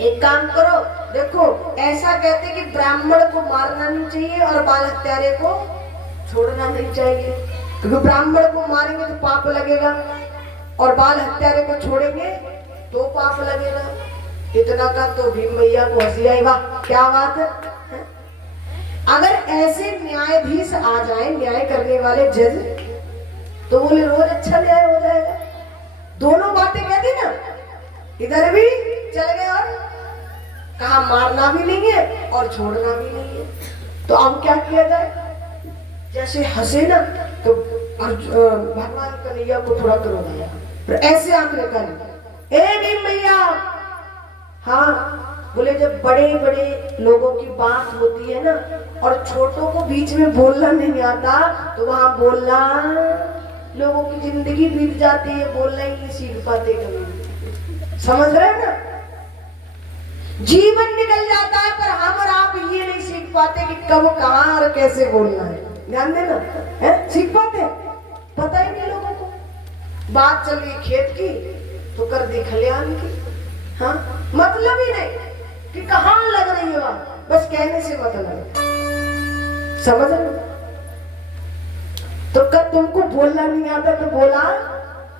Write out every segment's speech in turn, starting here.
एक काम करो, देखो ऐसा कहते कि ब्राह्मण को मारना नहीं चाहिए और बाल हत्यारे को छोड़ना नहीं चाहिए, क्योंकि ब्राह्मण को मारेंगे तो पाप लगेगा और बाल हत्यारे को छोड़ेंगे तो पाप लगेगा। इतना का तो भीम भैया को हंसी आई, वाह क्या बात है। अगर ऐसे न्यायाधीश आ जाए, न्याय करने वाले जज, तो बोले रोज अच्छा न्याय हो जाएगा। दोनों बातें कहती ना, इधर भी चल गए और कहा मारना भी नहीं है और छोड़ना भी नहीं है। तो अब क्या किया जाए, जैसे हंसे ना तो भगवान कन्हैया को थोड़ा करो भैया, तो ऐसे आंख निकाली, ए भीम भैया। हाँ बोले जब बड़े बड़े लोगों की बात होती है ना और छोटों को बीच में बोलना नहीं आता, तो वहां बोलना, लोगों की जिंदगी बीत जाती है, बोलना ही नहीं सीख पाते कभी। समझ रहे हैं ना, जीवन निकल जाता है पर हम और आप ये नहीं सीख पाते कि कब कहां और कैसे बोलना है। ध्यान देना है, सीख पाते पता ही नहीं लोगों को। बात चल रही खेत की तो कर दी खलियान की। हाँ मतलब ही नहीं कि कहां लग रही है बात, बस कहने से मतलब है। समझ रहे, तो कब तुमको बोलना नहीं आता तो बोला,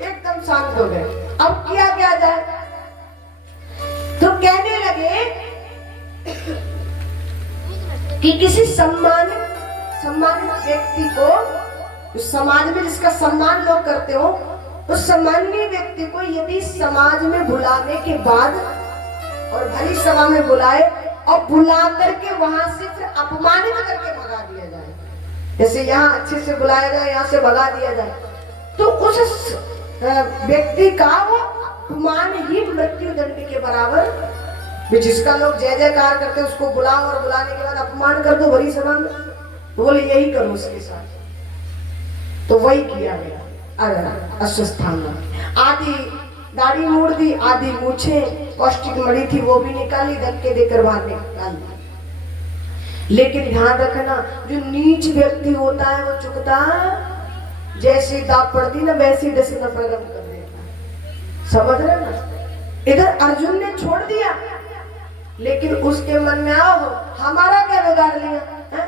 एकदम शांत हो गए। अब किया क्या जाए, तो कहने लगे कि किसी सम्मानित व्यक्ति को, उस समाज में जिसका सम्मान लोग करते हो, उस सम्मानीय व्यक्ति को यदि समाज में बुलाने के बाद और भरी सभा में बुलाए और बुला करके वहां से फिर अपमानित करके भगा दिया जाए, जैसे यहाँ अच्छे से बुलाया जाए, यहाँ से भगा दिया जाए, तो उस व्यक्ति का वो अपमान ही मृत्यु दंड के बराबर। जिसका लोग जय जयकार करते उसको बुलाओ और बुलाने के बाद अपमान कर दो भरी सभा में, बोले यही करो उसके साथ। तो वही किया गया। अरे अश्वस्थामा आदि दाढ़ी मोड़ दी, आदि मूछे पौष्टिक मड़ी थी वो भी निकाली, धक्के देकर बाहर निकाल दी। लेकिन ध्यान रखना, जो नीच व्यक्ति होता है वो चुकता जैसे दाप पड़ती ना वैसे दस नफरत कर देता। समझ रहे ना, इधर अर्जुन ने छोड़ दिया लेकिन उसके मन में आओ हमारा क्या बिगाड़ लिया है?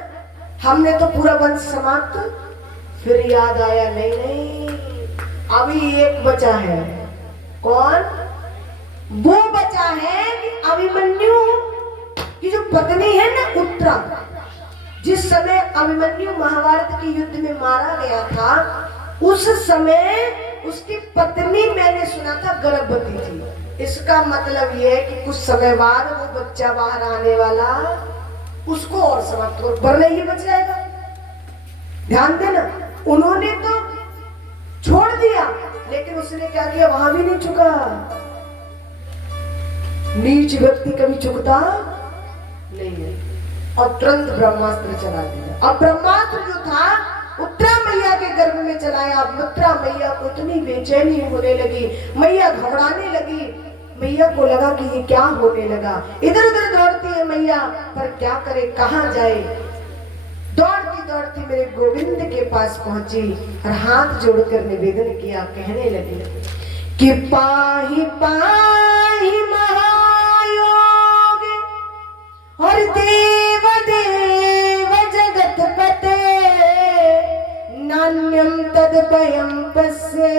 हमने तो पूरा वंश समाप्त। फिर याद आया नहीं नहीं, अभी एक बचा है। कौन? वो बचा है कि अभिमन्यु की जो पत्नी है ना उत्तरा, जिस समय अभिमन्यु महाभारत के युद्ध में मारा गया था, उस समय उसकी पत्नी मैंने सुना था गर्भवती थी। इसका मतलब यह है कि कुछ समय बाद वो बच्चा बाहर आने वाला, उसको और समाप्त कर, वरना ये बच जाएगा। ध्यान देना, उन्होंने तो छोड़ दिया लेकिन उसने क्या किया, वहां भी नहीं चुका। नीच व्यक्ति कभी चुकता नहीं है। और तुरंत ब्रह्मास्त्र चला दिया। अब ब्रह्मास्त्र जो था उत्तरा मैया के गर्भ में चलाया। उत्तरा मैया को इतनी बेचैनी होने लगी, मैया घबराने लगी। मैया को लगा कि ये क्या होने लगा, इधर उधर दौड़ती है मैया, पर क्या करे कहाँ जाए। दौड़ती दौड़ती मेरे गोविंद के पास पहुंची और हाथ जोड़कर निवेदन किया, कहने लगी कि पाहि पाहि महायोग और देव देव जगत पते, नान्यम तद्भयं पश्ये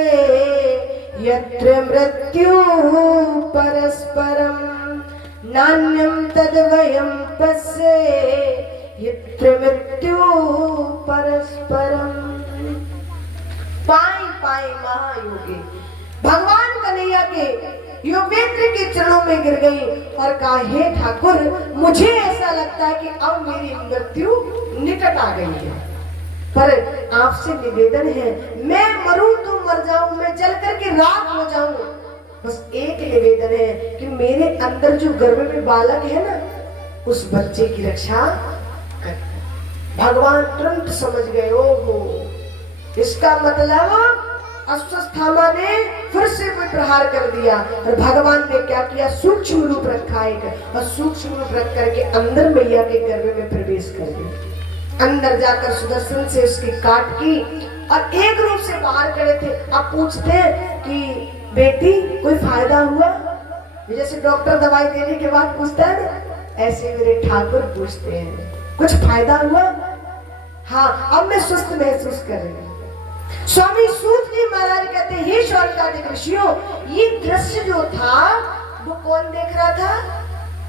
यत्र मृत्यु परस्परम, नान्यम तद्भयं पश्ये यत्र मृत्यु परस्परम। पाई पाई महायोगी भगवान कन्हैया के योगेंद्र के चरणों में गिर गई और कहा, हे ठाकुर, मुझे ऐसा लगता है कि अब मेरी मृत्यु निकट आ गई है, पर आपसे निवेदन है, मैं मरूं तो मर जाऊं, मैं जल करके राख हो जाऊं, बस एक निवेदन है कि मेरे अंदर जो गर्भ में बालक है ना, उस बच्चे की रक्षा कर। भगवान तुरंत समझ गए, ओहो, इसका मतलब अश्वस्थामा ने फिर से कोई प्रहार कर दिया। और भगवान ने क्या किया, सूक्ष्म रूप रखा एक, और सूक्ष्म रूप रख करके अंदर मैया के गर्भ में प्रवेश कर गए। अंदर जाकर सुदर्शन से उसकी काट की और एक रूप से बाहर खड़े थे। अब पूछते कि बेटी कोई फायदा हुआ? जैसे डॉक्टर दवाई देने के बाद पूछता है ना, ऐसे मेरे ठाकुर पूछते हैं कुछ फायदा हुआ? हाँ, अब मैं सुस्त महसूस कर रही हूँ। स्वामी सूत जी महाराज कहते हैं, हे स्वर्गाधिक ऋषियों, ये दृश्य जो था वो कौन देख रहा था?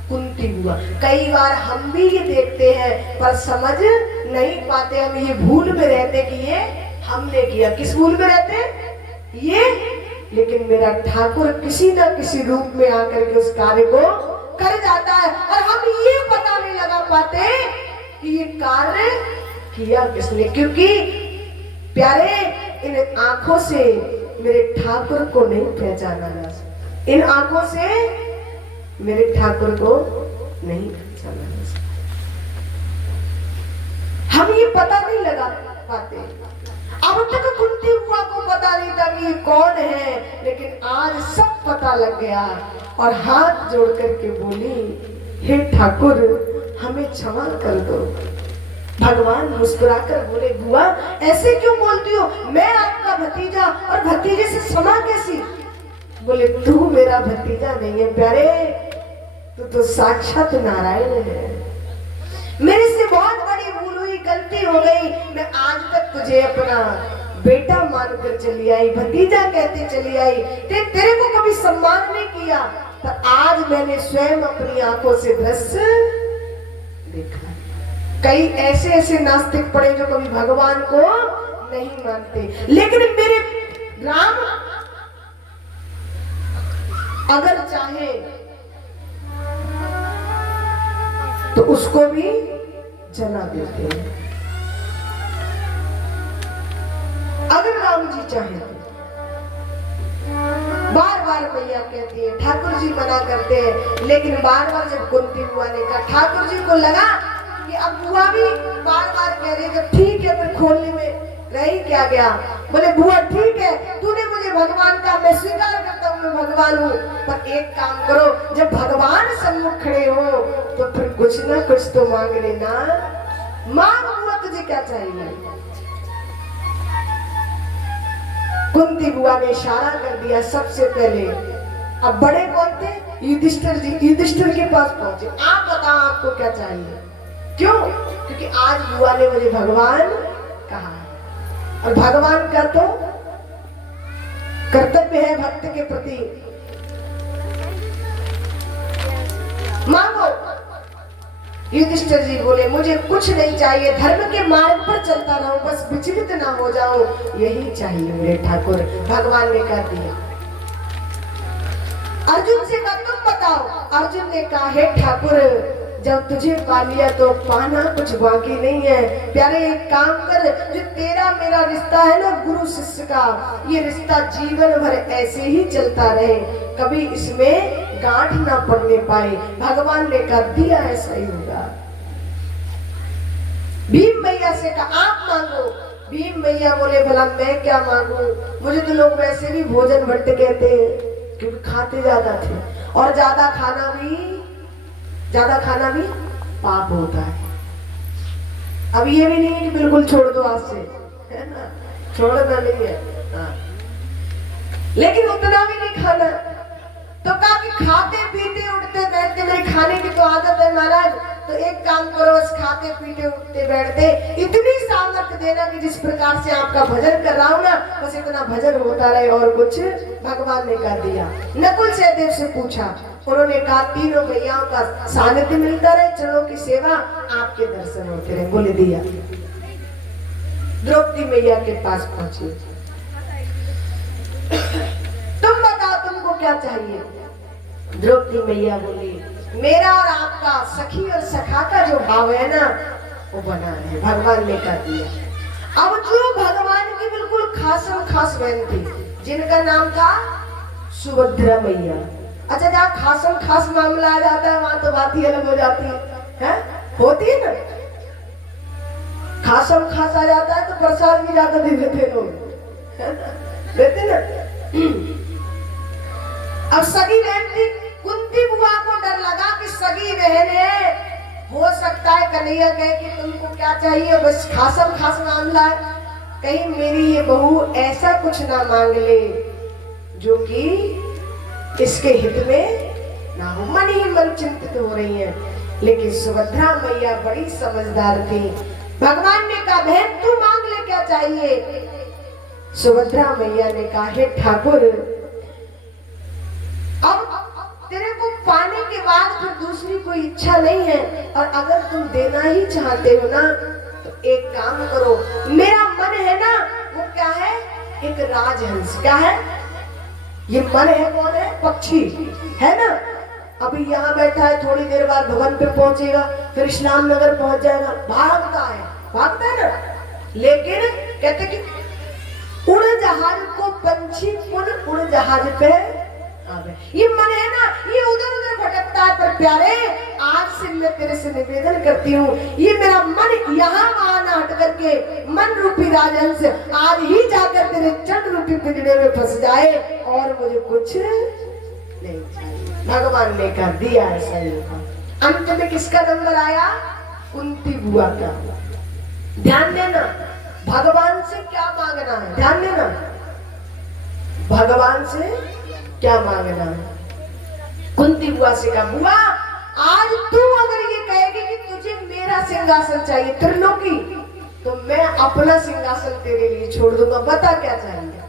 कुंती बुआ। कई बार हम भी ये देखते हैं पर समझ नहीं पाते, हम ये भूल में रहते कि ये हमने किया। किस भूल में रहते? ये। लेकिन मेरा ठाकुर किसी न किसी रूप में आकर के उस कार्य को कर जाता है और हम ये पता नहीं लगा पाते कि ये कार्य किया किसने। क्योंकि प्यारे, इन आंखों से मेरे ठाकुर को नहीं पहचाना जा सकता, इन आंखों से मेरे ठाकुर को नहीं पहचाना जा सकता। हम ये पता नहीं लगा पाते। अब तक कुंती बुआ को पता नहीं था कि ये कौन है, लेकिन आज सब पता लग गया और हाथ जोड़ करके बोली, हे ठाकुर हमें क्षमा कर दो। भगवान मुस्कुराकर बोले, बुआ ऐसे क्यों बोलती हो? मैं आपका भतीजा और भतीजे से क्षमा कैसी? बोले, तू मेरा भतीजा नहीं है प्यारे, तू तो साक्षात नारायण है। मेरे से बहुत बड़ी भूल हुई, गलती हो गई। मैं आज तक तुझे अपना बेटा मानकर चली आई, भतीजा कहते चली आई। तेरे को कभी सम्मान नहीं किया, पर आज मैंने स्वयं अपनी आंखों से दृश्य देखा। कई ऐसे ऐसे नास्तिक पड़े जो कभी भगवान को नहीं मानते, लेकिन मेरे राम अगर चाहे तो उसको भी जला देते हैं। अगर राम जी चाहे तो। बार बार मैया कहती है, ठाकुर जी मना करते हैं, लेकिन बार बार जब कुंती बुआ ने कहा, ठाकुर जी को लगा कि अब बुआ भी बार बार कह रही है, तो ठीक है फिर खोलने में रही क्या गया। बोले, बुआ ठीक है, तूने मुझे भगवान का, मैं स्वीकार करता हूँ मैं भगवान हूँ, पर एक काम करो, जब भगवान सम्मुख खड़े हो तो फिर कुछ ना कुछ तो मांग लेना। मांग बुआ, तुझे क्या चाहिए? कुंती बुआ ने इशारा कर दिया सबसे पहले। अब बड़े कौन थे? युधिष्ठिर जी। युधिष्ठिर के पास पहुंचे, आप बताओ आपको क्या चाहिए? क्यों? क्योंकि आज बुआ ने मुझे भगवान कहा, और भगवान का तो कर्तव्य है भक्त के प्रति। मांगो। युधिष्ठिर जी बोले, मुझे कुछ नहीं चाहिए, धर्म के मार्ग पर चलता रहूं, बस विचलित ना हो जाऊं, यही चाहिए मेरे ठाकुर। भगवान ने कह दिया। अर्जुन से कहा, तुम बताओ। अर्जुन ने कहा, हे ठाकुर जब तुझे पा लिया तो पाना कुछ बाकी नहीं है। प्यारे एक काम कर, जो तेरा मेरा रिश्ता है ना गुरु शिष्य का, ये रिश्ता जीवन भर ऐसे ही चलता रहे, कभी इसमें गांठ ना पड़ने पाए। भगवान ने कर दिया, ऐसा ही होगा। भीम मैया से कहा, आप मांगो। भीम मैया बोले, भला मैं क्या मांगू? मुझे तो लोग वैसे भी भोजन भट्ट कहते हैं, क्योंकि खाते ज्यादा थे, और ज्यादा खाना भी पाप होता है। अब ये भी नहीं है कि बिल्कुल छोड़ दो आज से, है ना, छोड़ना नहीं है, हाँ। लेकिन उतना भी नहीं खाना। तो कहा कि खाते पीते उठते बैठते, मेरी खाने की तो आदत है महाराज, तो एक काम करो, बस खाते पीते उठते बैठते इतनी सामर्थ्य देना कि जिस प्रकार से आपका भजन कर रहा हूं ना, बस इतना भजन होता रहे और कुछ। भगवान ने कर दिया। नकुल सहदेव से पूछा, उन्होंने कहा, तीनों मैयाओं का सानिध्य मिलता रहे, चलो की सेवा, आपके दर्शन होते रहे। बोले, दिया। द्रौपदी मैया के पास पहुंची, तुम बताओ तुमको क्या चाहिए? द्रौपदी मैया बोली, मेरा और आपका सखी और सखा का जो भाव है ना, वो बना है। भगवान ने कर दिया। अब जो भगवान की बिल्कुल खासम खास बहन थी, जिनका नाम था सुभद्रा मैया। अच्छा, जहाँ खासम खास मामला आ जाता है वहां तो बात ही अलग हो जाती है? होती है ना। खासम खास आ जाता है तो प्रसाद भी ज्यादा दे देते लोग, देते ना। अब सगी बहन थी, कुंती बुआ को डर लगा कि सगी बहन है, हो सकता है कन्हैया कहे कि तुमको क्या चाहिए, बस खासम खास मामला है, कहीं मेरी ये बहू ऐसा कुछ ना मांग ले जो कि इसके हित में ना हो, मन ही मन चिंतित हो रही है। लेकिन सुभद्रा मैया बड़ी समझदार थी। भगवान ने कहा बहन तू मांग ले क्या चाहिए। सुभद्रा मैया ने कहा हे ठाकुर, अब तेरे को पाने के बाद फिर दूसरी कोई इच्छा नहीं है, और अगर तुम देना ही चाहते हो ना तो एक काम करो, मेरा मन है ना वो क्या है, एक राजहंस। क्या है ये मन है, कौन है, पक्षी है ना। अभी यहाँ बैठा है, थोड़ी देर बाद भवन पे पहुंचेगा, फिर इस्लाम नगर पहुंच जाएगा, भागता है ना। लेकिन कहते कि उड़ जहाज को पंछी पुन उड़ जहाज पे आवे। ये मन है ना ये उधर उधर भटकता है, पर प्यारे आज से मैं तेरे से निवेदन करती हूँ, ये मेरा मन यहाँ वहां ना हट करके मन रूपी राजहंस आज ही जाकर तेरे चंड रूपी पिंजरे में फंस जाए, और मुझे कुछ नहीं चाहिए। भगवान ने कर दिया ऐसा ही। अंत में किसका नंबर आया, कुंती बुआ का। ध्यान देना भगवान से क्या मांगना है, ध्यान देना भगवान से क्या मांगना है। कुंती बुआ से कहा बुआ आज तू अगर ये कहेगी कि तुझे मेरा सिंहासन चाहिए त्रिलोकी, तो मैं अपना सिंहासन तेरे लिए छोड़ दूंगा, बता क्या चाहिए।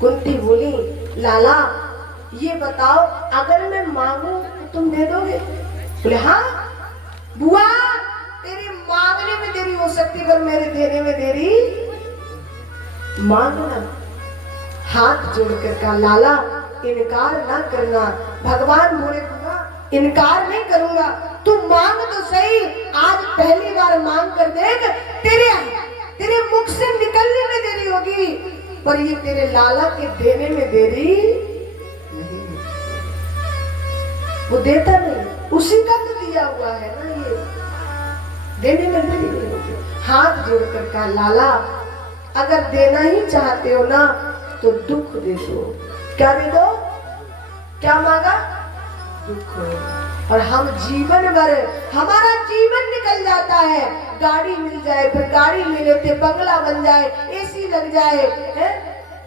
कुंती बोली लाला ये बताओ अगर मैं मांगू तो तुम दे दोगे। बोले हाँ बुआ तेरे मांगने में देरी हो सकती पर मेरे देने में देरी मांगना। हाथ जोड़कर कहा लाला इनकार ना करना। भगवान बोले बुआ इनकार नहीं करूंगा, तू मांग तो सही, आज पहली बार मांग कर देख, तेरे मुख से निकलने में देरी होगी, पर ये तेरे लाला के देने में देरी नहीं। वो देता नहीं, उसी का तो दिया हुआ है ना, ये देने में देरी नहीं होगी। हाथ जोड़कर कहा लाला अगर देना ही चाहते हो ना तो दुख दे दो। क्या दे दो, क्या मांगा, दुख। और हम जीवन भर हमारा जीवन निकल जाता है, गाड़ी मिल जाए फिर गाड़ी ले लेते, बंगला बन जाए, एसी लग जाए,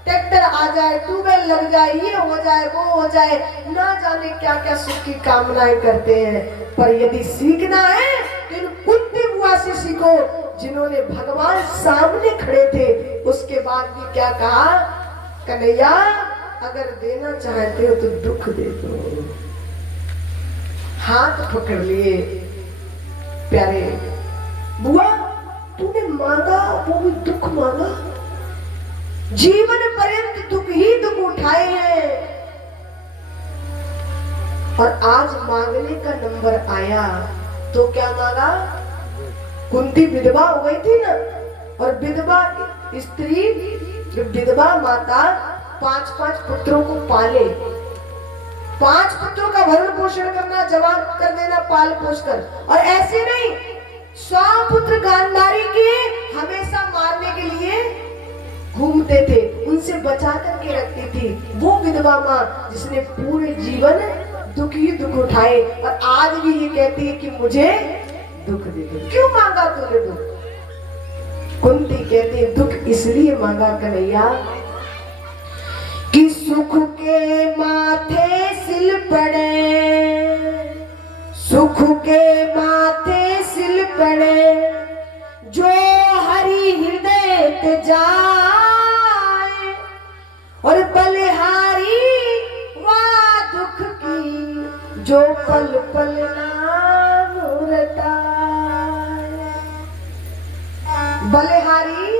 ट्रैक्टर आ जाए, ट्यूबवेल लग जाए, ये हो जाए वो हो जाए, ना जाने क्या क्या सुख की कामनाएं करते हैं। पर यदि सीखना है तो इन कुंती बुआ से सीखो जिन्होंने भगवान सामने खड़े थे, उसके बाद भी क्या कहा, कन्हैया अगर देना चाहते हो तो दुख दे दो। हाथ पकड़ लिए प्यारे, बुआ तूने मांगा वो भी दुख मांगा, जीवन पर्यंत दुख ही दुख उठाए हैं, और आज मांगने का नंबर आया तो क्या मांगा। कुंती विधवा हो गई थी ना, और विधवा स्त्री विधवा माता 5-5 पुत्रों को पाले, 5 पुत्रों का भरण पोषण करना, जवान कर देना पाल पोष कर, और ऐसे नहीं 100 पुत्र गांधारी के हमेशा मारने के लिए घूमते थे, उनसे बचा करके रखती थी। वो विधवा माँ जिसने पूरे जीवन दुख ही दुख उठाए, और आज भी ये कहती है कि मुझे दुख दे दो। क्यों मांगा तूने दुख। कुंती कहती है दुख इसलिए मांगा कन्हैया कि सुख के माथे सिल पड़े, सुख के माथे सिल पड़े, जो हरि हृदय ते जाए, और बलिहारी वाह दुख की जो पल पल नाम रटाए। बलिहारी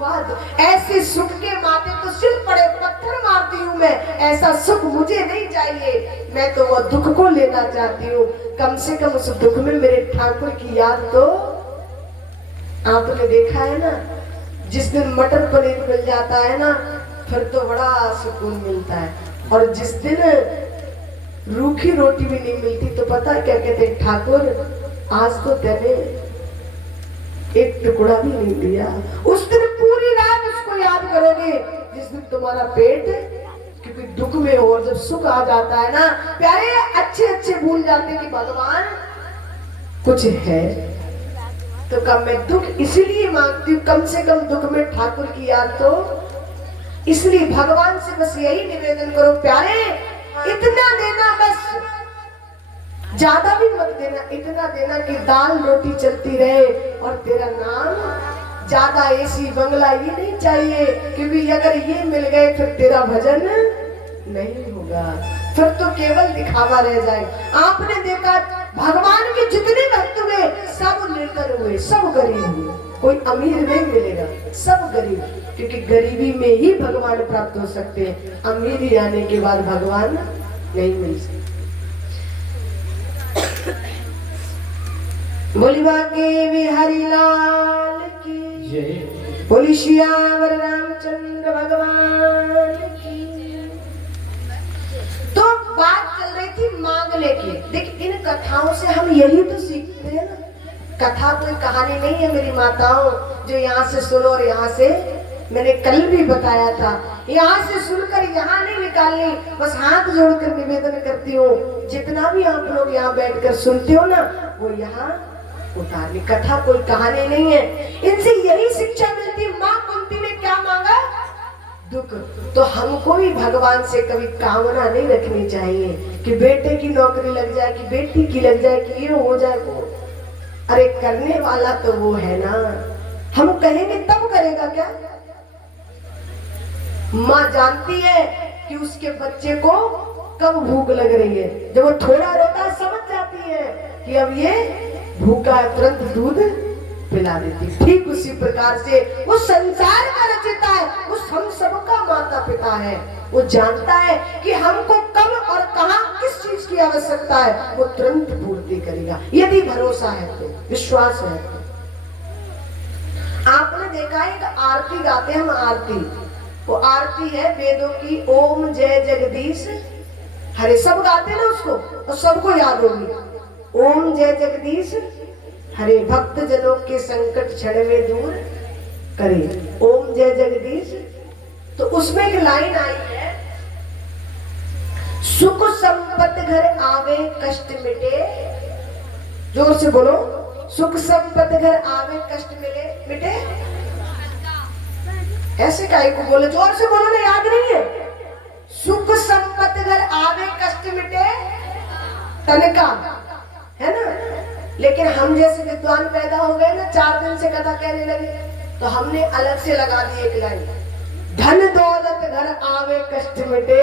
वाह ऐसे सुख के माथे तो सिल पड़े, पत्थर मारती हूँ मैं, ऐसा सुख मुझे नहीं चाहिए, मैं तो वो दुख को लेना चाहती हूँ। कम से कम उस दुख में मेरे ठाकुर की याद तो आपने देखा है ना, जिस दिन मटर पनीर मिल जाता है ना फिर तो बड़ा सुकून मिलता है, और जिस दिन रूखी रोटी भी नहीं मिलती तो पता है क्या कहते, ठाकुर आज तो तेने एक टुकड़ा भी नहीं दिया। उस दिन पूरी रात उसको याद करोगे जिस दिन तुम्हारा पेट, क्योंकि दुख में हो, और जब सुख आ जाता है ना प्यारे अच्छे अच्छे भूल जाते कि भगवान कुछ है। तो कम मैं दुख इसलिए मांगती हूँ, कम से कम दुख में ठाकुर की याद तो, इसलिए भगवान से बस यही निवेदन करो प्यारे, इतना देना बस ज्यादा भी मत देना, इतना देना कि दाल रोटी चलती रहे और तेरा नाम। ज्यादा एसी बंगला ये नहीं चाहिए, क्योंकि अगर ये मिल गए फिर तेरा भजन नहीं होगा, फिर तो केवल दिखावा रह जाएगा। आपने देखा भगवान के जितने भक्त हुए सब निर्धन हुए, सब गरीब हुए, कोई अमीर नहीं मिलेगा, सब गरीब, क्योंकि गरीबी में ही भगवान प्राप्त हो सकते हैं। अमीरी आने के बाद भगवान नहीं मिल सकते। बोली बाके बिहारी लाल की जय, बोली श्यावर रामचंद्र भगवान की। तो बात चल रही थी मांगने की। देखिए इन कथाओं से हम यही तो सीखते हैं ना। कथा कोई कहानी नहीं है मेरी माताओं जो यहाँ से सुनो और यहाँ से, मैंने कल भी बताया था, यहाँ से सुनकर यहाँ नहीं निकालनी। बस हाथ जोड़कर निवेदन करती हूँ, जितना भी आप लोग यहाँ बैठकर सुनते हो ना वो यहाँ उतारनी। कथा कोई कहानी नहीं है। इनसे यही शिक्षा मिलती। माँ कुंती ने क्या मांगा? दुख। तो हमको भी भगवान से कभी कामना नहीं रखनी चाहिए कि बेटे की नौकरी लग जाए, कि बेटी की लग जाए, कि ये हो जाए वो। अरे करने वाला तो वो है ना, हम कहेंगे तब करेगा क्या? माँ जानती है कि उसके बच्चे को कब भूख लग रही है। जब वो थोड़ा रोता है समझ जाती है कि अब ये भूखा है, तुरंत दूध पिला देती। ठीक उसी प्रकार से वो संसार का रचयिता है, वो हम सबका माता पिता है। वो जानता है कि हमको कब और कहां किस चीज की आवश्यकता है, वो तुरंत पूर्ति करेगा यदि भरोसा है तो, विश्वास है तो। आपने देखा है कि आरती गाते हैं हम, आरती, वो आरती है वेदों की, ओम जय जगदीश हरे, सब गाते ना उसको और सबको याद होगी। ओम जय जगदीश हरे, भक्त जनों के संकट क्षण में दूर करे, ओम जय जगदीश। तो उसमें एक लाइन आई है, सुख संपत्ति घर आवे कष्ट मिटे। जोर से बोलो, सुख संपत्ति घर आवे कष्ट मिटे। ऐसे काहे को बोले, जोर से बोलो ना, याद नहीं है। सुख संपत्ति घर आवे कष्ट मिटे, तनका है ना। लेकिन हम जैसे विद्वान पैदा हो गए ना, 4 दिन से कथा कहने लगे, तो हमने अलग से लगा दी एक लाइन, धन दौलत घर आवे कष्ट मिटे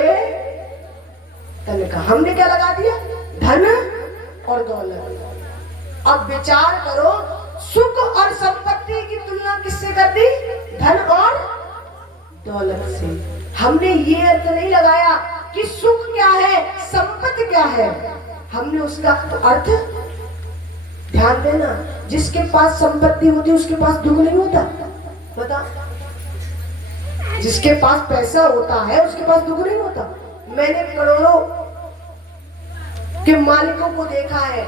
तनका। हमने क्या लगा दिया? धन और दौलत। अब विचार करो, सुख और संपत्ति की तुलना किससे कर दी? धन और दौलत से। हमने ये अर्थ नहीं लगाया कि सुख क्या है, संपत्ति क्या है। हमने उसका तो अर्थ, ध्यान देना, जिसके पास संपत्ति होती है उसके पास दुख नहीं होता। बता, जिसके पास पैसा होता है उसके पास दुख नहीं होता। मैंने करोड़ों के मालिकों को देखा है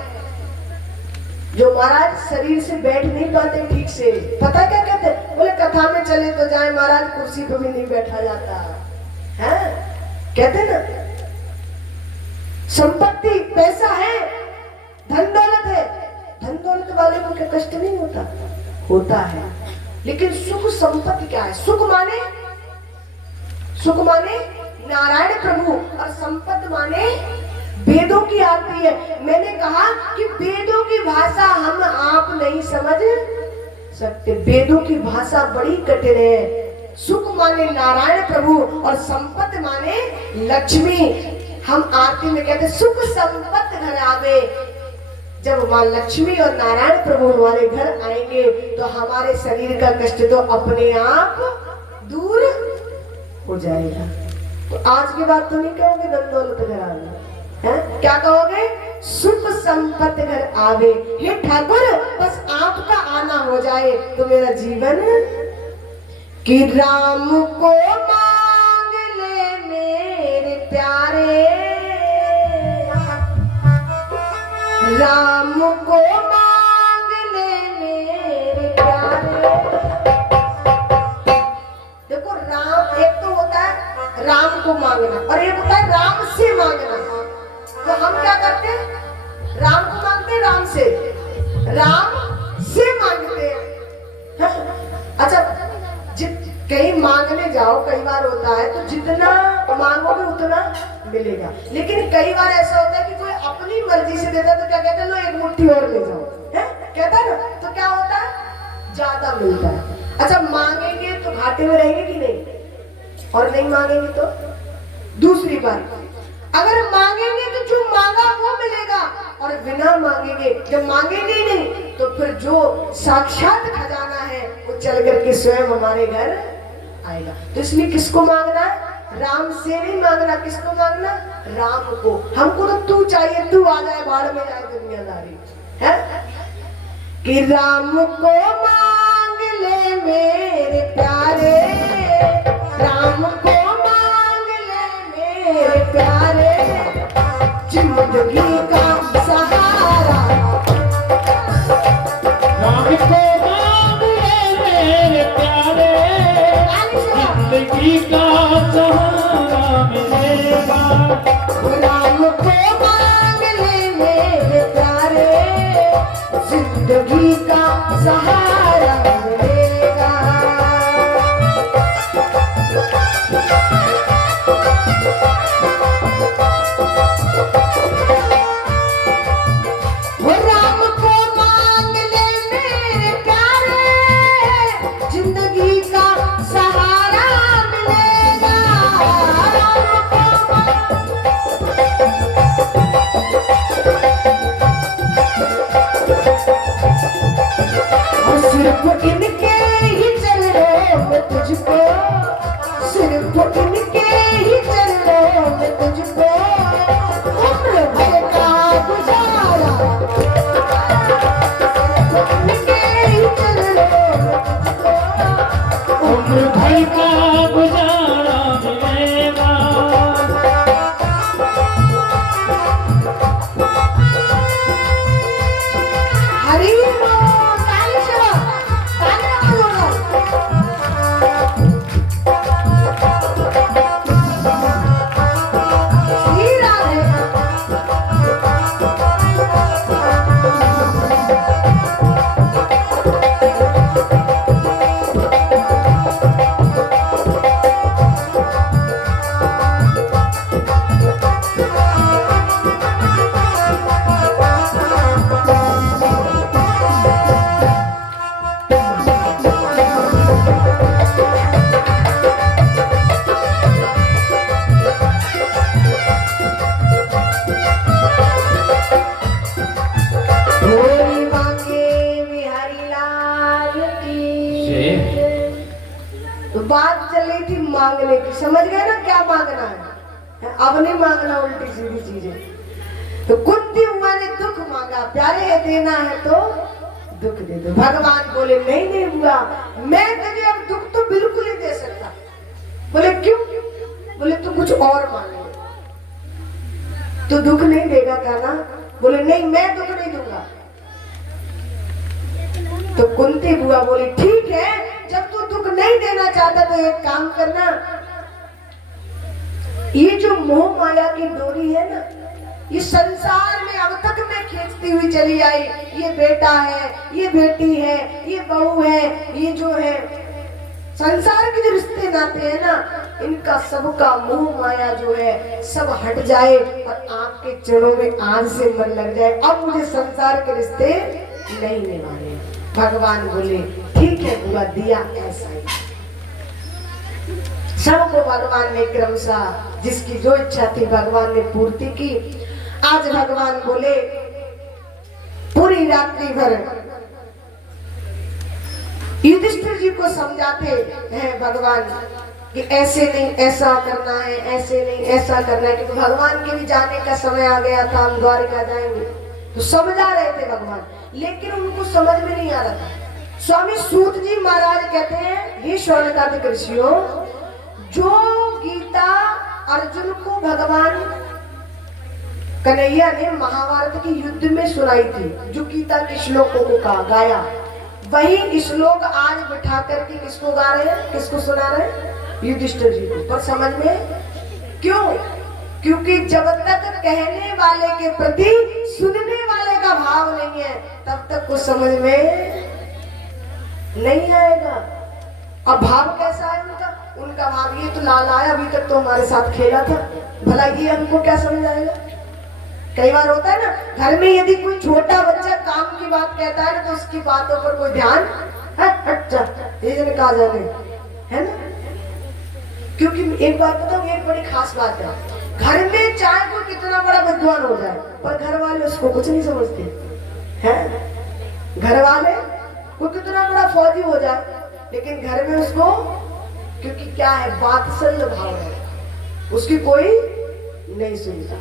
जो महाराज शरीर से बैठ नहीं पाते ठीक से। पता क्या कहते? बोले कथा में चले तो जाए महाराज, कुर्सी पर भी नहीं बैठा जाता है, कहते ना। संपत्ति पैसा है, धन दौलत है, धन दौलत वाले को क्या कष्ट नहीं होता? होता है। लेकिन सुख संपत्ति क्या है? सुख माने नारायण प्रभु, और संपत्ति माने वेदों की आरती है। मैंने कहा कि वेदों की भाषा हम आप नहीं समझ सकते, वेदों की भाषा बड़ी कठिन है। सुख माने नारायण प्रभु और संपत्ति माने लक्ष्मी। हम आरती में कहते सुख संपत्ति घर आवे। जब मां लक्ष्मी और नारायण प्रभु हमारे घर आएंगे तो हमारे शरीर का कष्ट तो अपने आप दूर हो जाएगा। तो आज की बात तो नहीं कहोगे धन दौलत घर आवे, हैं? क्या कहोगे? सुख संपत्ति घर आवे। हे ठाकुर, बस आपका आना हो जाए तो मेरा जीवन, कि राम को मांग ले मेरे प्यारे, राम को मांग ले मेरे प्यारे। देखो राम, एक तो होता है राम को मांगना और एक होता है राम से मांगना। तो हम क्या करते हैं? राम को मांगते हैं, राम से मांगते हैं। अच्छा, कहीं मांगने जाओ, कई बार होता है तो जितना मांगोगे उतना मिलेगा, लेकिन कई बार ऐसा होता है कि कोई अपनी मर्जी मर्जी से देता तो क्या कहते हैं, लो एक मुट्ठी और ले जाओ, है कहता ना, तो क्या होता है, ज्यादा मिलता है। अच्छा मांगेंगे तो घाटे में रहेंगे कि नहीं, और नहीं मांगेंगे तो। दूसरी बात, अगर मांगेंगे तो जो मांगा वो मिलेगा, और बिना मांगेंगे, जब मांगेंगे ही नहीं तो फिर जो साक्षात खजाना है वो चल करके स्वयं हमारे घर आएगा। तो इसलिए किसको मांगना है, राम से नहीं मांगना, किसको मांगना, राम को। हमको तो तू चाहिए, तू आ जाए, बाढ़ में जाए दुनियादारी, है कि राम को मांग ले मेरे प्यारे, राम को मांग ले मेरे प्यारे, जिंदगी का सहारा, राम को मांग ले मेरे प्यारे, जिंदगी का सहारा मिलेगा। राम को मांग ले मेरे प्यारे, जिंदगी का सहारा मिलेगा। वो राम को मांग ले मेरे प्यारे, जिंदगी का सहारा मिलेगा। और सिर्फ इनके ही चरणों में तुझको, सिर्फ इनके ही चरणों में तुझको उम्र भर का गुजारा, सिर्फ इनके ही चरणों में तुझको उम्र भर का गुजारा मिलेगा। हरि बोल, ताली चलो, ताली बजाओ। श्री राधे। भोली मांगे बिहारी लाल की। तो बात चल रही थी मांगने की, समझ गए ना क्या मांगना है, अब नहीं मांगना उल्टी सीधी चीजें। तो कुंती हुआ ने दुख मांगा, प्यारे है देना है तो दुख दे दो। भगवान बोले नहीं नहीं हुआ, मैं तुझे अब दुख तो बिल्कुल नहीं दे सकता। बोले क्यों, बोले तू कुछ और मांगे, तू दुख नहीं देगा क्या ना, बोले नहीं मैं दुख नहीं दूंगा। तो कुंती बुआ बोली ठीक है, जब तू दुख नहीं देना चाहता तो एक काम करना, ये जो मोह माया की डोरी है ना, ये संसार में अब तक मैं खींचती हुई चली आई, ये बेटा है, ये बेटी है, ये बहू है, ये जो है संसार के जो रिश्ते नाते हैं ना, इनका सबका मोह माया जो है सब हट जाए और आपके चरणों में आज से मन लग जाए। अब मुझे संसार के रिश्ते नहीं निभाने। भगवान बोले ठीक है बुआ, दिया ऐसा ही। सबको भगवान ने क्रमशः जिसकी जो इच्छा थी भगवान ने पूर्ति की। आज भगवान बोले पूरी रात्रि भर युधिष्ठिर जी को समझाते हैं भगवान कि ऐसे नहीं ऐसा करना है, ऐसे नहीं ऐसा करना है, क्योंकि भगवान के भी जाने का समय आ गया था, हम द्वारिका जाएंगे। तो समझा रहे थे भगवान, लेकिन उनको समझ में नहीं आ रहा था। स्वामी सूत जी महाराज कहते हैं, हे शौनकादिक ऋषियों, जो गीता अर्जुन को भगवान कन्हैया ने महाभारत के युद्ध में सुनाई थी, जो गीता के श्लोकों को कहा गाया, वही श्लोक आज बिठा करके किसको गा रहे हैं, किसको सुना रहे हैं, युधिष्ठिर जी को। पर समझ में क्यों, क्योंकि जब तक कहने वाले के प्रति सुनने वाले का भाव नहीं है तब तक कुछ समझ में नहीं आएगा। अब भाव कैसा है उनका, उनका भाव ये तो लाल आया, अभी तक तो हमारे साथ खेला था, भला ये हमको क्या समझ आएगा। कई बार होता है ना, घर में यदि कोई छोटा बच्चा काम की बात कहता है ना तो उसकी बातों पर कोई ध्यान हट जा, ये जने कहा जाने, है ना। क्योंकि एक बात बताऊं, एक बड़ी खास बात है, घर में चाहे कोई कितना बड़ा विद्वान हो जाए पर घर वाले उसको कुछ नहीं समझते हैं। घर वाले कोई कितना बड़ा फौजी हो जाए लेकिन घर में उसको, क्योंकि क्या है, वात्सल्य भाव है, उसकी कोई नहीं सुनता।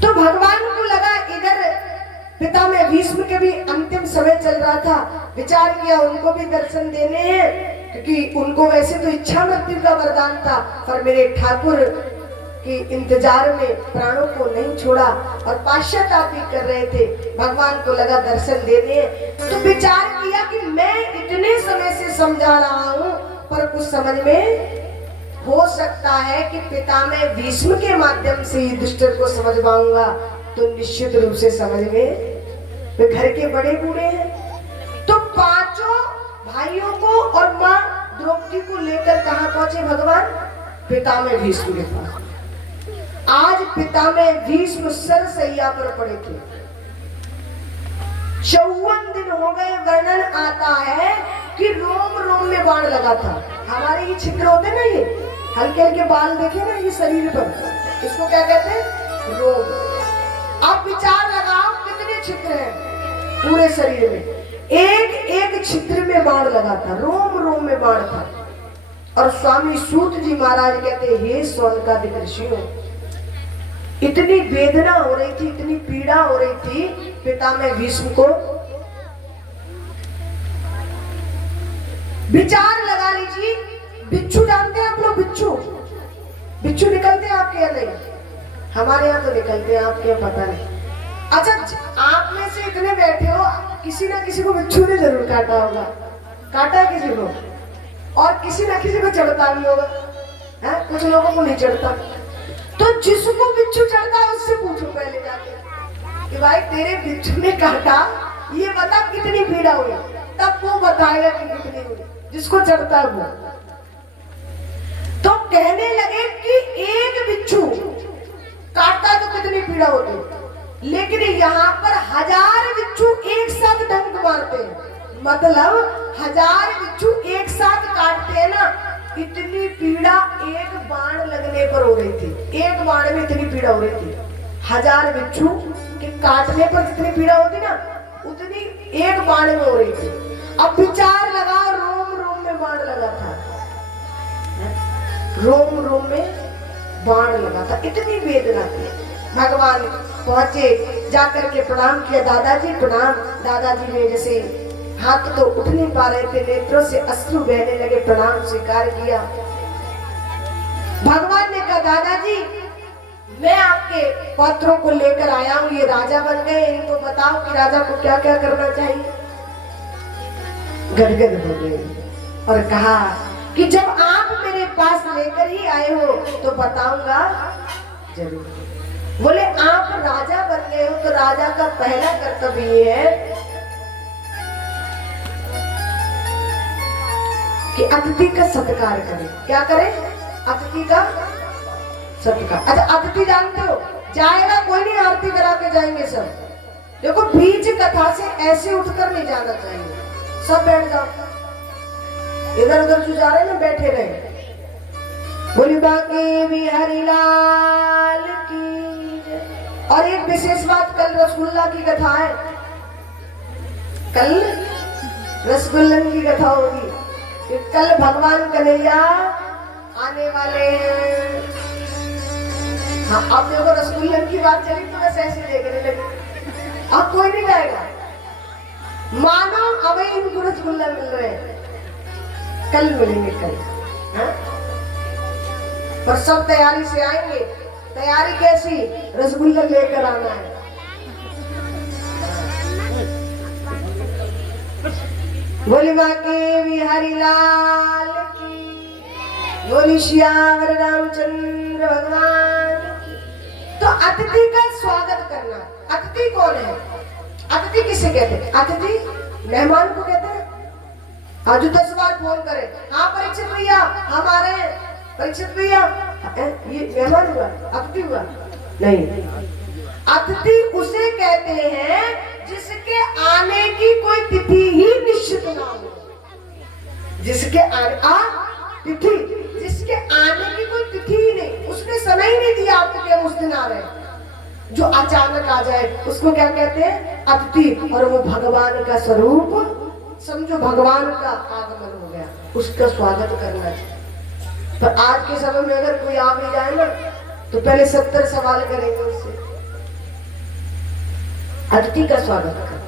तो भगवान को लगा इधर पिता में भीष्म के भी अंतिम समय चल रहा था, विचार किया उनको भी दर्शन देने हैं, क्योंकि उनको वैसे तो इच्छा मृत्यु का वरदान था पर मेरे ठाकुर के इंतजार में प्राणों को नहीं छोड़ा और पश्चाताप भी कर रहे थे। भगवान को लगा दर्शन देने, तो विचार किया कि मैं इतने समय से समझा रहा हूँ पर कुछ समझ में हो सकता है कि पिता में भीष्म के माध्यम से युधिष्ठिर को समझ पाऊंगा, तो निश्चित रूप से समझ में, वे घर के बड़े बूढ़े हैं। तो पांचों भाइयों को और मां द्रौपदी को लेकर कहां पहुंचे भगवान? पिता में भीष्म के पास। आज पिता में भीष्म सरसैया पर पड़े थे, 54 दिन हो गए। वर्णन आता है कि रोम रोम में बाण लगा था। हमारे ये छिद्र होते ना, ये हल्के हल्के बाल देखे ना ये शरीर पर, इसको क्या कहते हैं? रोम। आप विचार लगाओ कितने छिद्र हैं पूरे शरीर में, एक एक छिद्र में बाण लगा था, रोम रोम में बाण था। और स्वामी सूत जी महाराज कहते, हे शौनकादिक ऋषियों, इतनी वेदना हो रही थी, इतनी पीड़ा हो रही थी पिता में भीष्म को। विचार लगा लीजिए, बिच्छू जानते हैं आप लोग? बिच्छू बिच्छू निकलते हैं आपके यहाँ? नहीं, हमारे यहाँ तो निकलते हैं, आपके यहाँ पता नहीं। अच्छा, आप में से इतने बैठे हो, किसी ना किसी को बिच्छू ने जरूर काटा होगा, काटा है किसी को, और किसी ना किसी को चढ़ता भी होगा, है? कुछ लोगों को नहीं चढ़ता। तो जिसको बिच्छू चढ़ता है उससे पूछो पहले जाके कि भाई तेरे बिच्छू ने काटा, ये बता कितनी पीड़ा हुई, तब वो बताएगा कि कितनी हुई, जिसको चढ़ता है वो। तो कहने लगे कि एक बिच्छू काटता तो कितनी पीड़ा होती, लेकिन यहाँ पर 1000 बिच्छू एक साथ डंक मारते हैं, मतलब 1000 बिच्छू एक साथ काटते हैं ना, इतनी पीड़ा एक बाण लगने पर हो रही थी। एक बाण में इतनी पीड़ा हो रही थी, 1000 बिच्छू के काटने पर जितनी पीड़ा होती ना, उतनी एक बाण में हो रही थी। अब विचार लगा, रोम रोम में बाण लगा था, रोम रोम में बाण लगा था, इतनी वेदना थी। भगवान पहुंचे, जाकर के प्रणाम किया, दादाजी प्रणाम। दादाजी ने जैसे हाथ तो उठ नहीं पा रहे थे, नेत्रों से अश्रु बहने लगे, प्रणाम स्वीकार किया। भगवान ने कहा, दादाजी मैं आपके पत्रों को लेकर आया हूं, ये राजा बन गए, इनको बताओ कि राजा को क्या क्या करना चाहिए। गदगद हो गए और कहा कि जब आप मेरे पास लेकर ही आए हो तो बताऊंगा जरूर। बोले आप राजा बन गए हो तो राजा का पहला कर्तव्य ये है कि अतिथि का सत्कार करें। क्या करें? अतिथि का सत्कार। अच्छा, अतिथि जानते हो, जाएगा कोई नहीं, आरती करा के जाएंगे सब। देखो बीच कथा से ऐसे उठकर नहीं जाना चाहिए, सब बैठ जाओ, इधर उधर जो जा रहे ना बैठे रहे। बोली बाकी बिहारी लाल की जय। और एक विशेष बात, कल रसगुल्ला की कथा है, कल रसगुल्लन की कथा होगी, कि कल भगवान कन्हैया आने वाले हैं। हाँ, अब देखो रसगुल्लन की बात चली तो बस ऐसे देखने लगे, अब कोई नहीं जाएगा, मानो अब इनको रसगुल्ला मिल रहे हैं, कल मिलेंगे कल। हाँ? पर सब तैयारी से आएंगे। तैयारी कैसी? रसगुल्ला लेकर आना है। बोली बाकी बिहारी लाल की, बोली श्यावर रामचंद्र भगवान की। तो अतिथि का स्वागत करना। अतिथि कौन है? अतिथि किसे कहते हैं? अतिथि मेहमान को कहते हैं। आज 10 बार फोन करे, हाँ परीक्षित भैया हमारे, परीक्षित भैया, ये मेहमान हुआ, अतिथि हुआ, नहीं, अतिथि उसे कहते हैं जिसके आने की कोई तिथि ही निश्चित ना हो। जिसके तिथि, जिसके आने की कोई तिथि ही नहीं, उसने समय ही नहीं दिया आपको कि हम उस दिन आ रहे हैं। जो अचानक आ जाए उसको क्या कहते हैं? अतिथि। और वो भगवान का स्वरूप, समझो भगवान का आगमन हो गया, उसका स्वागत करना चाहिए। पर आज के समय में अगर कोई आ भी जाए ना तो पहले 70 सवाल करेंगे उससे। अतिथि का स्वागत कर।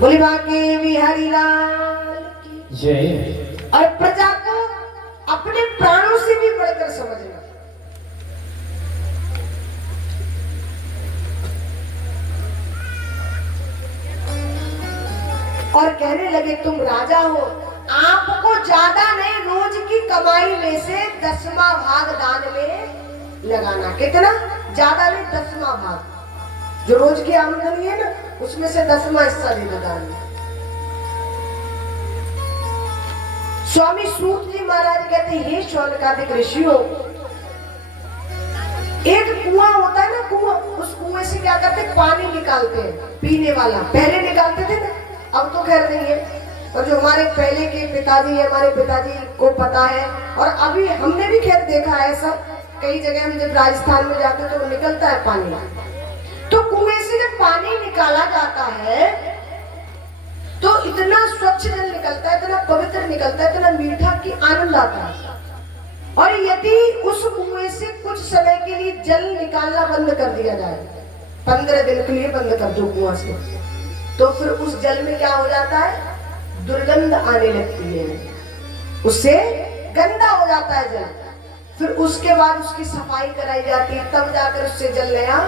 बोली बाकी बिहारी लाल की जय। और प्रजा को अपने प्राणों से भी बढ़कर समझना। और कहने लगे तुम राजा हो, आपको ज्यादा नहीं, रोज की कमाई में से 10वां भाग दान में लगाना। कितना? ज्यादा नहीं, 10वां भाग। जो रोज की आमदनी है ना उसमें से 10वां हिस्सा देना दान में। स्वामी सूत जी महाराज कहते हैं, हे शौनकादिक ऋषियों, एक कुआं होता है ना, कुआं, उस कुएं से क्या करते हैं? पानी निकालते हैं पीने वाला। पहले निकालते थे ना, अब तो खैर नहीं है। और जो हमारे पहले के पिताजी है, हमारे पिताजी को पता है, और अभी हमने भी खैर देखा है ऐसा कई जगह। हम जब राजस्थान में जाते तो निकलता है पानी। तो कुएं से जब पानी निकाला जाता है तो इतना स्वच्छ जल निकलता है, इतना पवित्र निकलता है, इतना मीठा कि आनंद आता है। और यदि उस कुएं से कुछ समय के लिए जल निकालना बंद कर दिया जाए, 15 दिन के लिए बंद कर दो कुआं से, तो फिर उस जल में क्या हो जाता है? दुर्गंध आने लगती है, उससे गंदा हो जाता है जल। फिर उसके बाद उसकी सफाई कराई जाती है, तब जाकर उससे जल नया।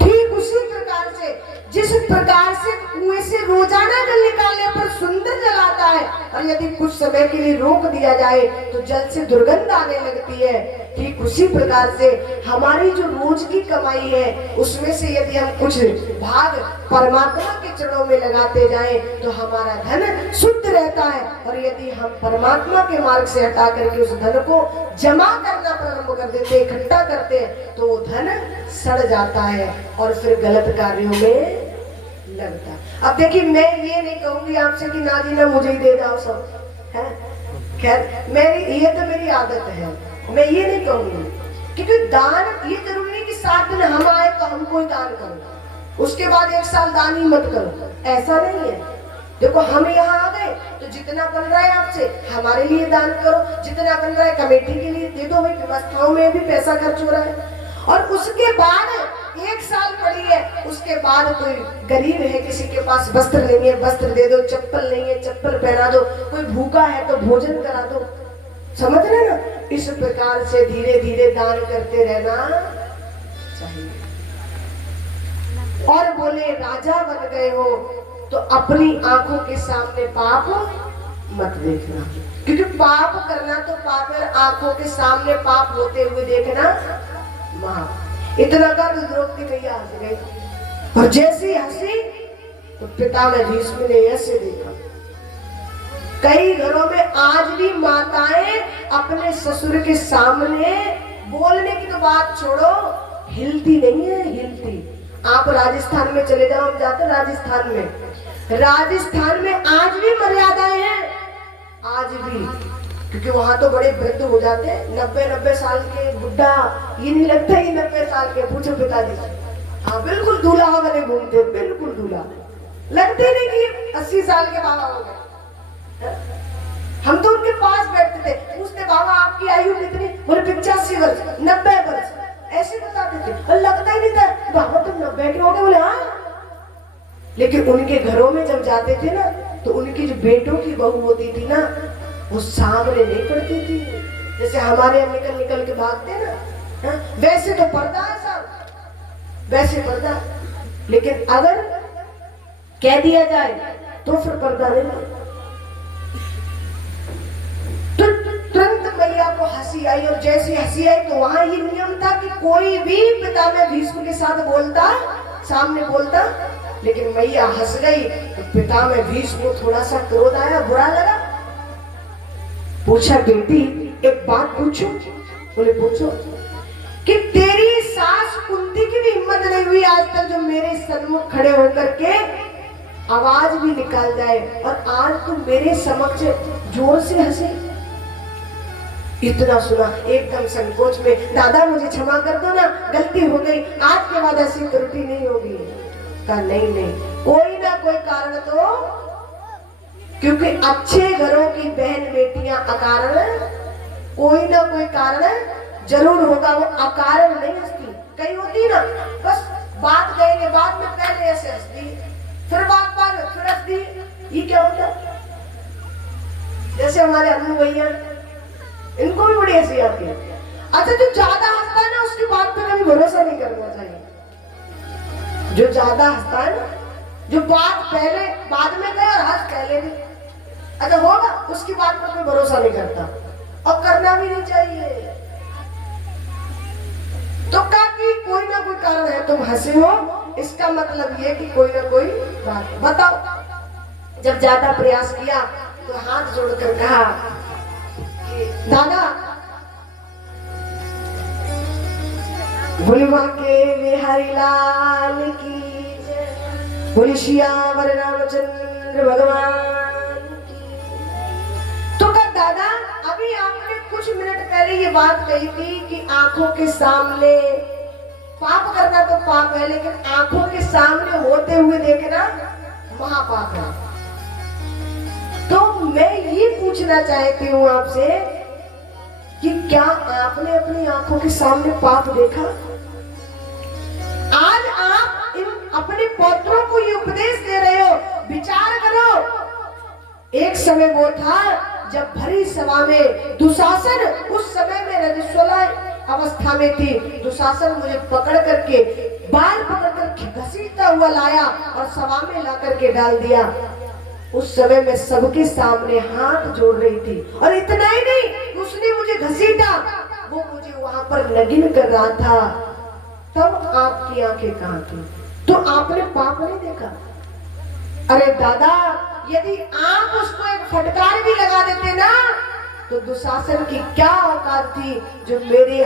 ठीक उसी प्रकार से, जिस प्रकार से कुएं से रोजाना जल निकालने पर सुंदर जल आता है, और यदि कुछ समय के लिए रोक दिया जाए तो जल से दुर्गंध आने लगती है, ठीक उसी प्रकार से हमारी जो रोज की कमाई है उसमें से यदि हम कुछ भाग परमात्मा के चरणों में लगाते जाएं तो हमारा धन शुद्ध रहता है। और यदि हम परमात्मा के मार्ग से हटा करके उस धन को जमा करना प्रारंभ कर देते, इकट्ठा करते हैं, तो वो धन सड़ जाता है और फिर गलत कार्यों में लगता है। अब देखिए, मैं ये नहीं कहूंगी आपसे कि ना जी ना मुझे ही दे जाओ सब, है खैर, मेरी ये तो मेरी आदत है, मैं ये नहीं कहूंगी। क्योंकि दान ये जरूरी नहीं कि 7 दिन हम आए तो हमको ही दान करो, उसके बाद 1 साल दान ही मत करो, ऐसा नहीं है। देखो, हम यहाँ आ गए तो जितना बन रहा है आपसे हमारे लिए दान करो, जितना बन रहा है कमेटी के लिए दे दो। भाई, व्यवस्थाओं में भी पैसा खर्च हो रहा है। और उसके बाद 1 साल पड़ी है, उसके बाद कोई गरीब है, किसी के पास वस्त्र नहीं है, वस्त्र दे दो, चप्पल नहीं है, चप्पल पहना दो, कोई भूखा है तो भोजन करा दो। समझ रहे ना? इस प्रकार से धीरे धीरे दान करते रहना चाहिए। और बोले, राजा बन गए हो तो अपनी आंखों के सामने पाप मत देखना, क्योंकि पाप करना तो पाप है, आंखों के सामने पाप होते हुए देखना महा। इतना कर द्रौपदी मैया हंस गई, और जैसी हंसी तो पिता ने भीष्म ने ऐसे देखा। कई घरों में आज भी माताएं अपने ससुर के सामने, बोलने की तो बात छोड़ो, हिलती नहीं है, हिलती। आप राजस्थान में चले जाओ, हम जाते राजस्थान में आज भी मर्यादाएं हैं, आज भी, क्योंकि वहां तो बड़े वृद्ध हो जाते हैं, 90-90 साल के बुढ़ा, ये नहीं लगता ही 90 साल के। पूछो पिताजी से, हाँ बिल्कुल दूल्हा बने घूमते, बिल्कुल दूल्हा लगते नहीं कि 80 साल के बाबा हो गए। हम तो उनके पास बैठते थे, पूछते बाबा आपकी आयु कितनी? बोले 85 वर्ष, 90 वर्ष, ऐसे बताते थे। और लगता ही नहीं था बाबा तुम 90 के हो गए। बोले हाँ। लेकिन उनके घरों में जब जाते थे ना तो उनकी जो बेटों की बहू होती थी ना, वो सामने नहीं पड़ती थी, जैसे हमारे यहाँ निकल निकल के भागते ना, हा? वैसे तो पर्दा है साहब, वैसे पर्दा। लेकिन अगर कह दिया जाए तो फिर पर्दा नहीं। तुरंत मैया को हंसी आई, और जैसी हंसी आई तो वहां ये नियम था कि कोई भी पिता में भीष्म के साथ बोलता, सामने बोलता। लेकिन मैया हंस गई तो पिता में भीष्म को थोड़ा सा क्रोध आया, बुरा लगा। पूछा बेटी एक बात पूछूं? बोले पूछो। कि तेरी सास कुंती की भी हिम्मत नहीं हुई आज तक जो मेरे सन्मुख खड़े होकर के आवाज भी निकाल जाए, और आज तू मेरे समक्ष जोर से हंसे। इतना सुना एकदम संकोच में, दादा मुझे क्षमा कर दो ना, गलती हो गई, आज के बाद ऐसी त्रुटि नहीं होगी। कहा नहीं नहीं, कोई ना कोई कारण तो, क्योंकि अच्छे घरों की बहन बेटियां अकारण कोई ना कोई कारण जरूर होगा, वो अकारण नहीं हंसती। कहीं होती ना, बस बात कहेंगे, बाद में पहले ऐसे हंसती, फिर बात में फिर हंसती। ये क्या होता? जैसे हमारे अनु भैया, इनको भी बड़ी हंसी आती है। अच्छा, जो ज्यादा हंसता है ना उसकी बात पे कभी भरोसा नहीं करना चाहिए। जो ज्यादा हंसता है ना, जो बात पहले बाद में कहे और हंस पहले भी, अच्छा होगा, उसकी बात पर कोई भरोसा नहीं करता, और करना भी नहीं चाहिए। तो कहा कि कोई ना कोई कारण है तुम हंसे हो, इसका मतलब ये कि कोई ना कोई बात बताओ। जब ज्यादा प्रयास किया तो हाथ जोड़कर कहा कि दादा, भुलवा के बिहारी लाल की जय, बोले सियावर रामचंद्र भगवान की। तो कहा दादा, अभी आपने कुछ मिनट पहले ये बात कही थी कि आंखों के सामने पाप करना तो पाप है, लेकिन आंखों के सामने होते हुए देखना महापाप है। तो मैं ये पूछना चाहती हूँ आपसे कि क्या आपने अपनी आंखों के सामने पाप देखा? आज आप इन अपने पौत्रों को ये उपदेश दे रहे हो, विचार करो। एक समय वो था जब भरी सभा में दुशासन, उस समय में रजस्वला अवस्था में थी, दुशासन मुझे पकड़ करके बाल पकड़ कर घसीटता हुआ लाया और सभा में ला करके डाल दिया। उस समय मैं सबके सामने हाथ जोड़ रही थी, और इतना ही नहीं, उसने मुझे घसीटा, वो मुझे वहां पर नगिन कर रहा था। तब आपकी आंखें कहां थी? तो आपने पाप नहीं देखा? अरे दादा, यदि आप उसको एक फटकार भी लगा देते ना, तो दुशासन की क्या औकात थी जो मेरे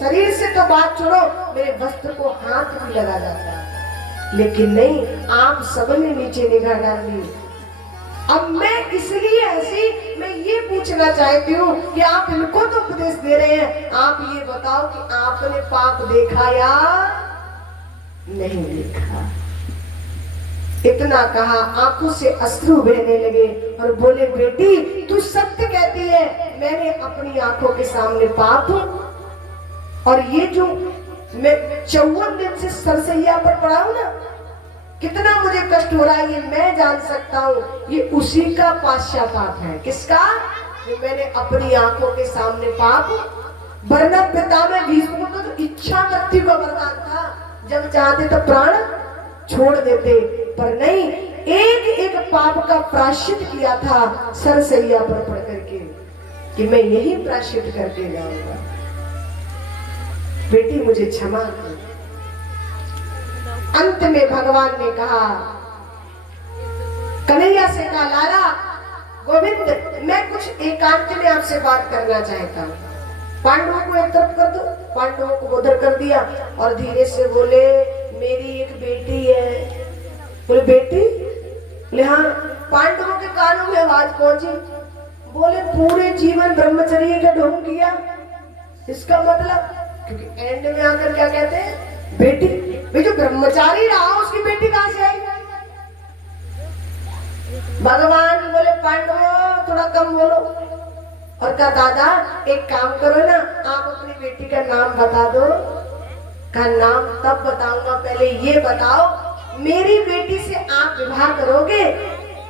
शरीर से तो बात छोड़ो, मेरे वस्त्र को हाथ भी लगा जाता। लेकिन नहीं, आप सबने नीचे निगाह डाल दी। अब मैं इसलिए हंसी, मैं ये पूछना चाहती हूँ कि आप इनको तो उपदेश दे रहे हैं, आप ये बताओ कि आपने पाप देखा या नहीं देखा? इतना कहा, आंखों से अश्रु बहने लगे और बोले, बेटी तू सत्य कहती है, मैंने अपनी आंखों के सामने पाप, और ये जो मैं 54 दिन से सरसैया पर पड़ा हूं ना, कितना मुझे कष्ट हो रहा है ये मैं जान सकता हूँ। ये उसी का पाश्चाताप है। किसका? कि मैंने अपनी आंखों के सामने पाप, वरना पिता में भीष्म को तो इच्छा मृत्यु का वरदान था, जब चाहते तो प्राण छोड़ देते, पर नहीं, एक एक पाप का प्रायश्चित किया था सरसैया पर पड़ करके, कि मैं यही प्रायश्चित करके जाऊंगा। बेटी मुझे क्षमा कर। अंत में भगवान ने कहा, कन्हैया से कहा, लाला गोविंद, मैं कुछ एकांत में आपसे बात करना चाहता हूँ। पांडवों को एक तरफ कर दो, पांडवों को उधर कर दिया, और धीरे से बोले, मेरी एक बेटी है। बोले बेटी? बोले हाँ। पांडवों के कानों में आवाज पहुंची, बोले पूरे जीवन ब्रह्मचर्य का ढोंग किया, इसका मतलब, क्योंकि एंड में आकर क्या कहते हैं, बेटी। भाई जो ब्रह्मचारी रहा उसकी बेटी कहां से आई? भगवान बोले, पांडवों थोड़ा कम बोलो। और कहा, दादा एक काम करो ना, आप अपनी बेटी का नाम बता दो। का नाम तब बताऊंगा, पहले ये बताओ मेरी बेटी से आप विवाह करोगे?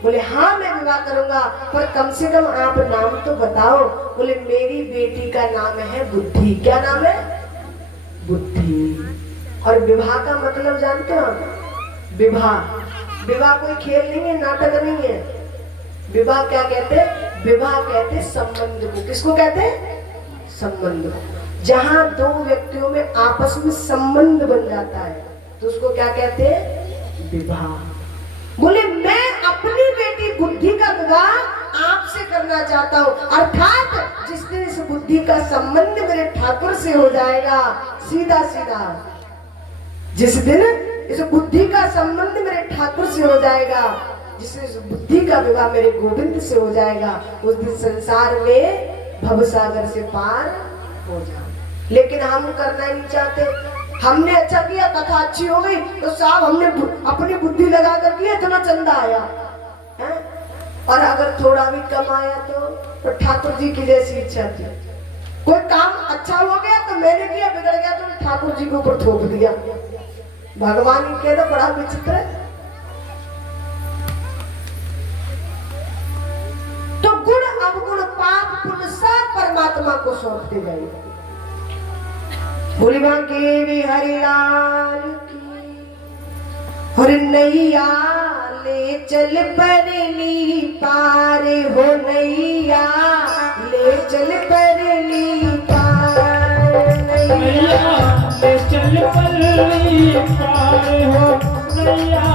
बोले हाँ मैं विवाह करूंगा, पर कम से कम आप नाम तो बताओ। बोले मेरी बेटी का नाम है बुद्धि। क्या नाम है? बुद्धि। और विवाह का मतलब जानते हो? विवाह, विवाह कोई खेल नहीं है, नाटक नहीं है। विवाह क्या कहते हैं? विवाह कहते हैं संबंध को। किसको कहते हैं? संबंध को। जहां दो व्यक्तियों में आपस में संबंध बन जाता है तो उसको क्या कहते हैं? विवाह। बोले मैं अपनी बेटी बुद्धि का विवाह आपसे करना चाहता हूँ। अर्थात जिस दिन इस बुद्धि का संबंध मेरे ठाकुर से हो जाएगा, सीधा सीधा जिस दिन इस बुद्धि का संबंध मेरे ठाकुर से हो जाएगा, जिस दिन इस बुद्धि का विवाह मेरे गोविंद से हो जाएगा, उस दिन संसार में भवसागर से पार हो जाए। लेकिन हम करना ही नहीं चाहते। हमने अच्छा किया, कथा अच्छी हो गई तो साहब हमने अपनी बुद्धि लगा कर किया, इतना चंदा आया है? और अगर थोड़ा भी कम आया तो ठाकुर जी की जैसी इच्छा थी। कोई काम अच्छा हो गया तो मैंने किया, बिगड़ गया तो ठाकुर जी के ऊपर थोप दिया। भगवान के तो बड़ा विचित्र है। तो गुण अवगुण पाप पुण्य सब परमात्मा को सौंपते जाइए। बोलिबा के भी हरिलाल की हर नैया ले चल परली पार हो, नैया ले चल परली पार, नैया ले चल परली पार हो, नैया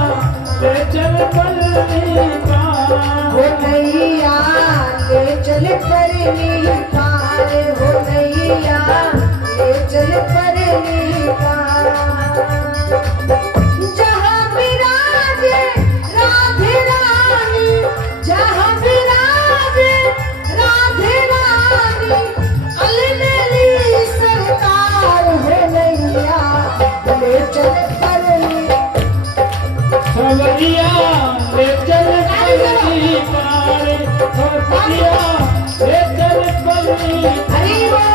ले चल परली पार हो, नैया ले चल परली पार हो, नैया ले चल परली पार। जहाँ विराजे राधे रानी, जहाँ विराजे राधे रानी, अलमेली सरकार हो, नैया ले चल परली। सवरिया ले चल परली पार हो, सवरिया ले चल परली हरि बोल।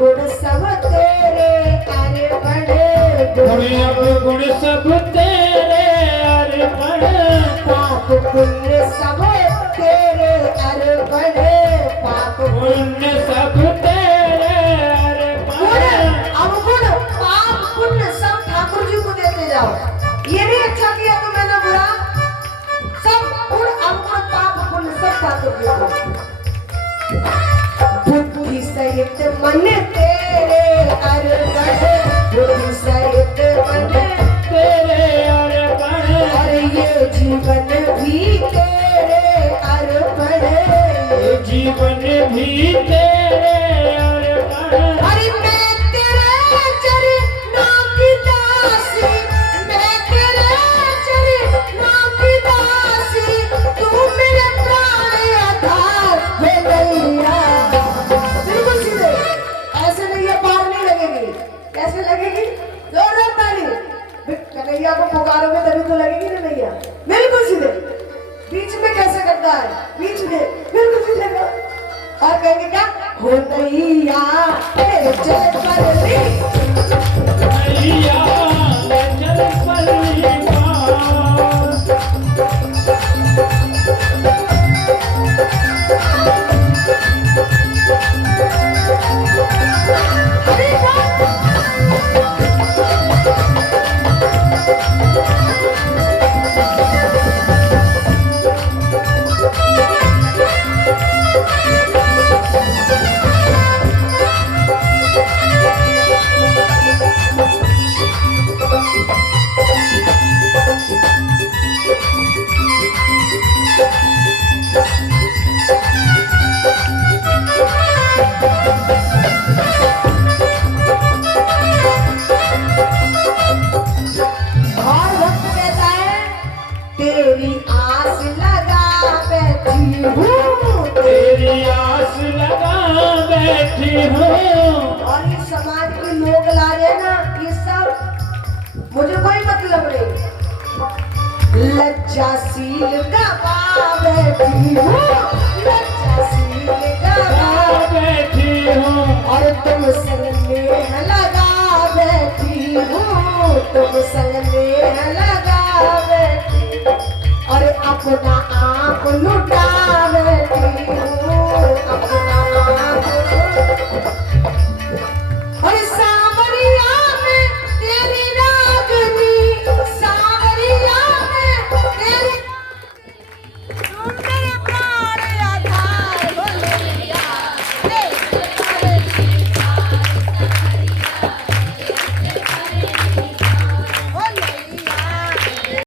गुण सब तेरे अरे बड़े, गुण सब तेरे अरे बड़े, पाप पुण्य सब तेरे अरे बड़े, पाप पुण्य सब तेरे अरे बड़े। अवगुण पाप पुण्य सब ठाकुर जी को देते जाओ। ये नहीं अच्छा किया तो मैंने बुरा, सब गुण अवगुण पाप पुण्य सब ठाकुर जी को। बुद्धि सहित मन तेरे अरे बड़े, बुद्धि सहित मन तेरे अरे बड़े, और ये जीवन भी तेरे अरे बड़े, ये जीवन भी तेरे अरे बड़े। अरे मैं तेरे चरणों की दासी, मैं तेरे चरणों की दासी, तू मेरे प्राण आधार है नैया। बिल्कुल सीधे, ऐसे नैया पार नहीं लगेगी। कैसे लगेगी? जोरदार ताली। कन्हैया को पुकारोगे तभी तो लगेगी ना नैया। बिल्कुल सीधे। बीच में कैसे करता है? बीच में बिल्कुल सीधे का। और कहेंगे क्या? हो नैया ले चल परली, नैया ले चल परली पार। हरि बोल। और भक्त कहता है तेरी आस लगा बैठी हूँ, तेरी आस लगा बैठी हूँ। और ये समाज के लोग ला रहे ना, ये सब मुझे कोई मतलब नहीं। लज्जाशील गवा बैठी हूँ, लज्जाशील गवा बैठी हूँ, और तुम संग में लगा बैठी हूँ, तुम संग में लगा बैठी, और अपना आप लुटा बैठी